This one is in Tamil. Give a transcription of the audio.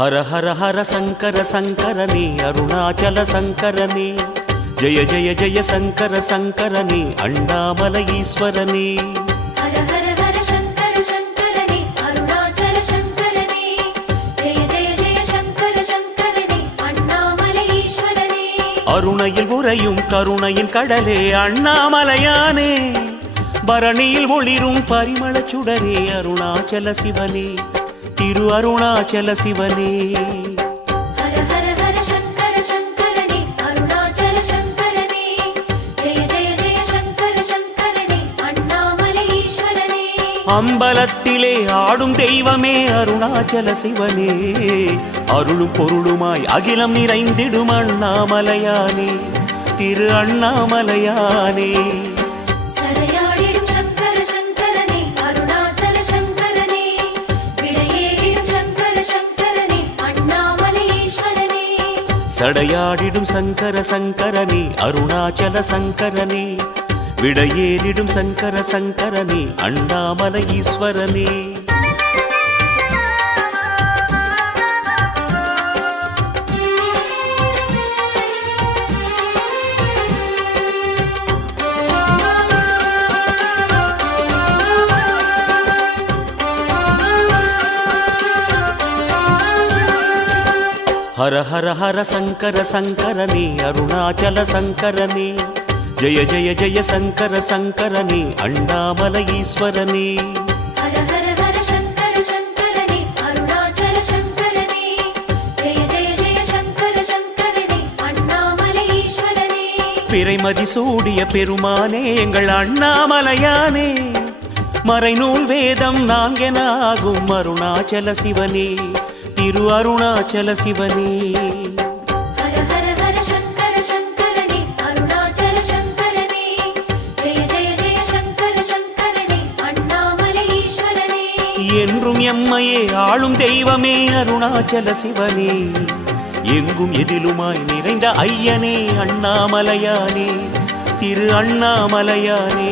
ஹர ஹர ஹர சங்கர சங்கரனே அருணாச்சல சங்கரனே ஜெய ஜெய ஜெய சங்கர சங்கரனே அண்ணாமல ஈஸ்வரனே அருணையில் உறையும் கருணையின் கடலே அண்ணாமலையானே பரணியில் ஒளிரும் பரிமள சுடரே அருணாச்சல சிவனே திரு அருணாச்சல சிவனே அம்பலத்திலே ஆடும் தெய்வமே அருணாச்சல சிவனே அருளும் பொருளுமாய் அகிலம் நிறைந்திடும் அண்ணாமலையானே திரு அண்ணாமலையானே சடையாடிடும் சங்கர சங்கரனே அருணாச்சல சங்கரனே விடையேறிடும் சங்கர சங்கரனே அண்ணாமலை ஈஸ்வரனே హర హర హర శంకర శంకరని అరుణాచల శంకరని జయ జయ జయ శంకర శంకరని అండామల ఈశ్వరని பிறைமதி சூடிய பெருமானே எங்கள் அண்ணாமலையானே மறைநூல் வேதம் நான்கென ஆகும் அருணாச்சல சிவனே திரு அருணாச்சல சிவனே என்றும் எம்மையே ஆளும் தெய்வமே அருணாச்சல சிவனே எங்கும் எதிலுமாய் நிறைந்த ஐயனே அண்ணாமலையானே திரு அண்ணாமலையானே